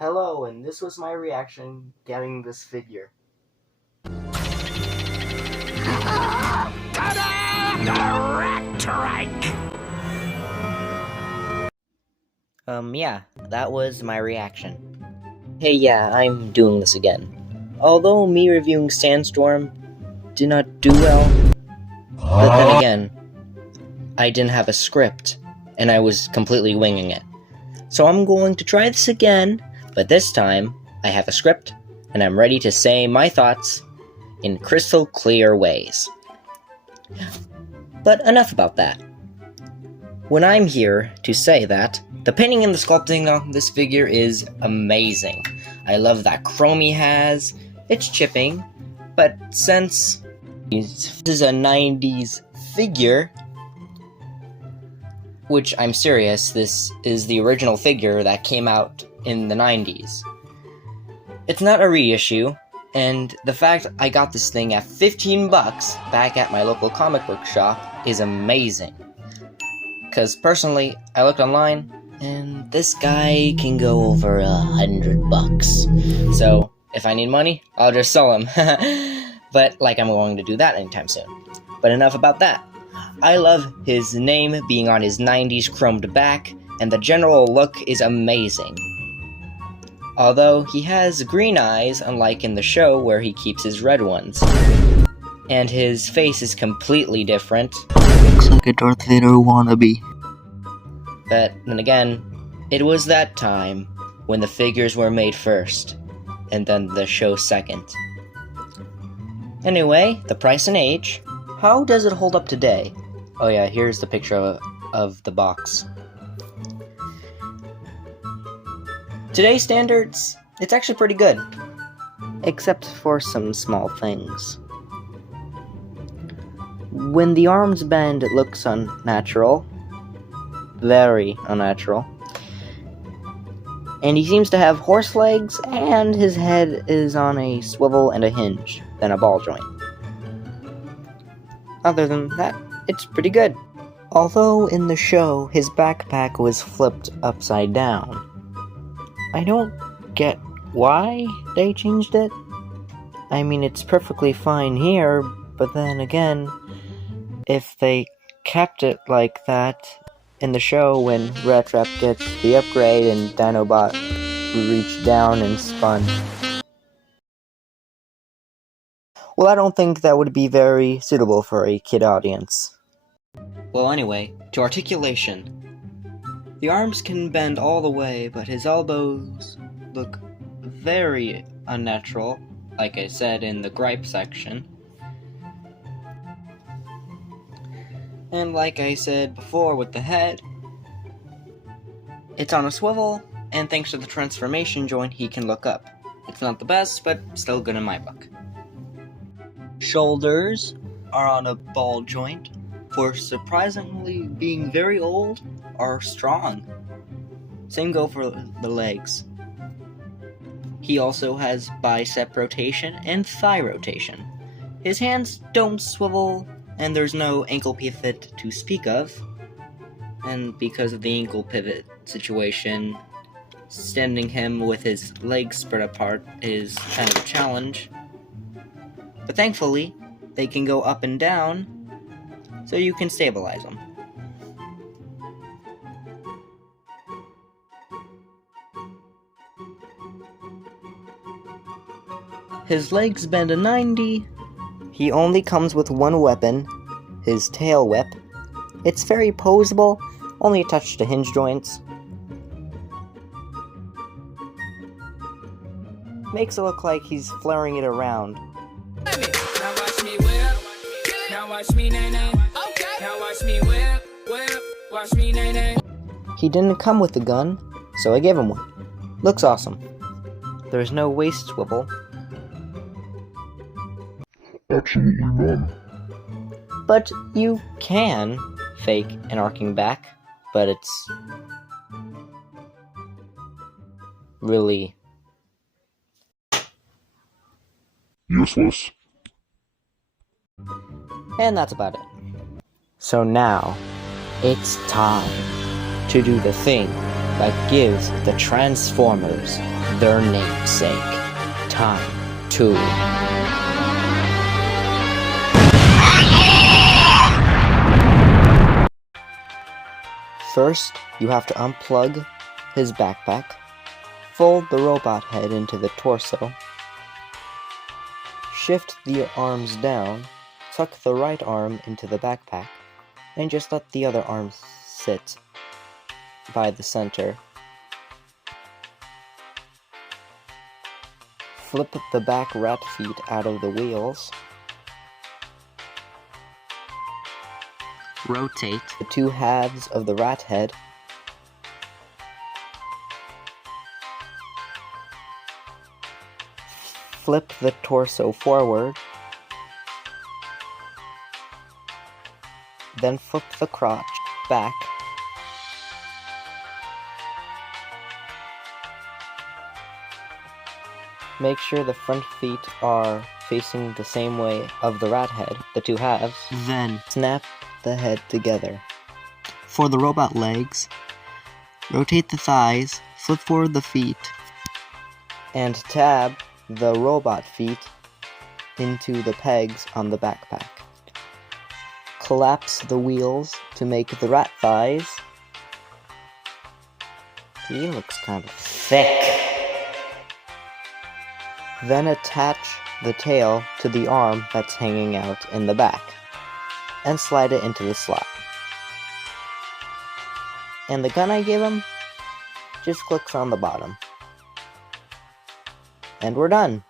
Hello, and this was my reaction getting this figure. Ta-da! The Rattrap! Yeah, that was my reaction. Hey, yeah, I'm doing this again. Although me reviewing Sandstorm did not do well, but then again, I didn't have a script, and I was completely winging it. So I'm going to try this again, but this time, I have a script, and I'm ready to say my thoughts in crystal clear ways. But enough about that. When I'm here to say that, the painting and the sculpting on this figure is amazing. I love that chrome he has. It's chipping, but since this is a 90s figure, which I'm serious, this is the original figure that came out in the 90s. It's not a reissue, and the fact I got this thing at 15 bucks back at my local comic book shop is amazing. Because personally, I looked online, and this guy can go over 100 bucks. So, if I need money, I'll just sell him. But, like, I'm going to do that anytime soon. But enough about that. I love his name being on his 90s chromed back, and the general look is amazing. Although, he has green eyes, unlike in the show where he keeps his red ones. And his face is completely different. Looks like a Darth Vader wannabe. But then again, it was that time when the figures were made first, and then the show second. Anyway, the price and age. How does it hold up today? Oh yeah, here's the picture of the box. Today's standards, it's actually pretty good. Except for some small things. When the arms bend, it looks unnatural. Very unnatural. And he seems to have horse legs, and his head is on a swivel and a hinge, then a ball joint. Other than that, it's pretty good. Although in the show, his backpack was flipped upside down. I don't get why they changed it. I mean, it's perfectly fine here, but then again, if they kept it like that in the show when Rattrap gets the upgrade and Dinobot reached down and spun, well, I don't think that would be very suitable for a kid audience. Well, anyway, to articulation. The arms can bend all the way, but his elbows look very unnatural, like I said in the gripe section. And like I said before with the head, it's on a swivel, and thanks to the transformation joint, he can look up. It's not the best, but still good in my book. Shoulders are on a ball joint, for surprisingly being very old, are strong. Same go for the legs. He also has bicep rotation and thigh rotation. His hands don't swivel, and there's no ankle pivot to speak of. And because of the ankle pivot situation, standing him with his legs spread apart is kind of a challenge. But thankfully, they can go up and down, so you can stabilize them. His legs bend a 90. He only comes with one weapon, his tail whip. It's very posable, only attached to hinge joints. Makes it look like he's flaring it around. Now watch me whip. Now watch me nay-nay. Okay. Now watch me whip, whip. Watch me nay-nay. He didn't come with the gun, so I gave him one. Looks awesome. There's no waist swivel. Absolutely none. But you can fake an arcing back, but it's really Useless. And that's about it. So now, it's time to do the thing that gives the Transformers their namesake. Time to... First, you have to unplug his backpack, fold the robot head into the torso, shift the arms down, tuck the right arm into the backpack, and just let the other arm sit by the center. Flip the back rat feet out of the wheels. Rotate the two halves of the rat head. Flip the torso forward. Then flip the crotch back. Make sure the front feet are facing the same way of the rat head, the two halves. Then snap the head together. For the robot legs, rotate the thighs, flip forward the feet, and tab the robot feet into the pegs on the backpack. Collapse the wheels to make the rat thighs. He looks kind of thick. Then attach the tail to the arm that's hanging out in the back, and slide it into the slot. And the gun I gave him just clicks on the bottom. And we're done.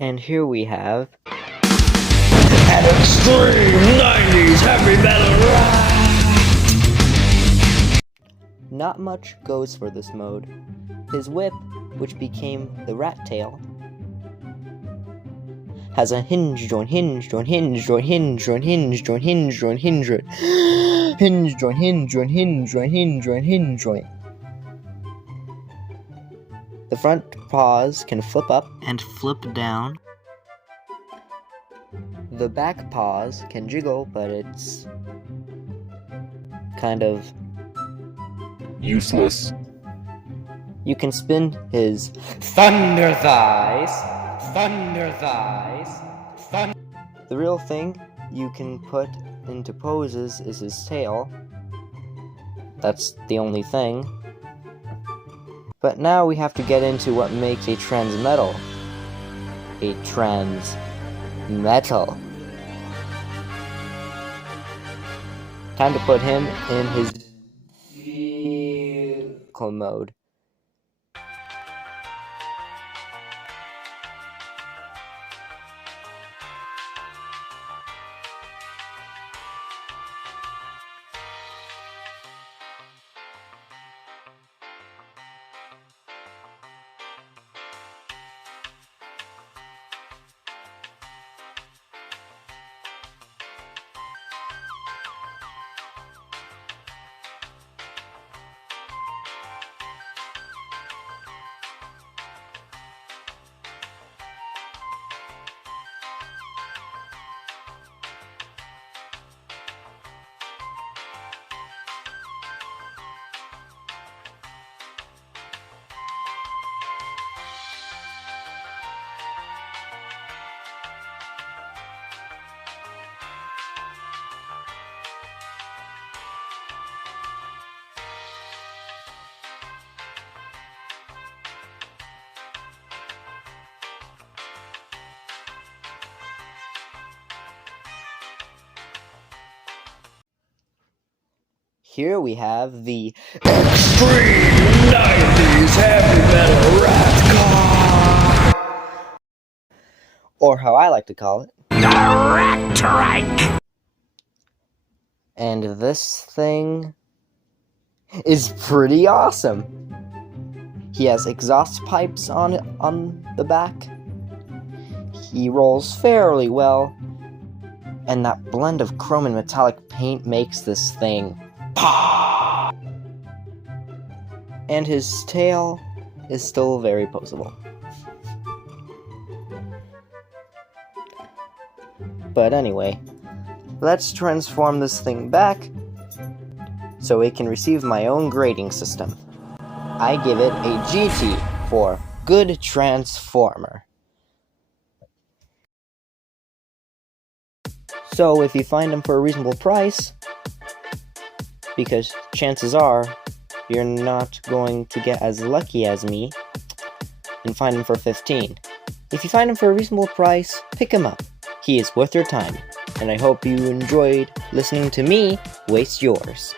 And here we have an extreme 90s heavy metal ride! Not much goes for this mode. His whip, which became the rat tail, has a hinge joint, hinge joint, hinge joint, hinge joint, hinge joint, hinge joint, hinge joint, hinge joint, hinge joint, hinge joint, hinge joint, hinge joint. The front paws can flip up and flip down. The back paws can jiggle, but it's kind of Useless. You can spin his thunder thighs, The real thing you can put into poses is his tail. That's the only thing. But now we have to get into what makes a transmetal a transmetal. Time to put him in his vehicle mode. Here we have the Extreme 90s Heavy Metal Rat Car! Or how I like to call it, the Rat Trike! And this thing is pretty awesome. He has exhaust pipes on the back. He rolls fairly well. And that blend of chrome and metallic paint makes this thing pop! And his tail is still very poseable. But anyway, let's transform this thing back so it can receive my own grading system. I give it a GT for Good Transformer. So if you find them for a reasonable price, because chances are you're not going to get as lucky as me and find him for 15. If you find him for a reasonable price, pick him up. He is worth your time, and I hope you enjoyed listening to me waste yours.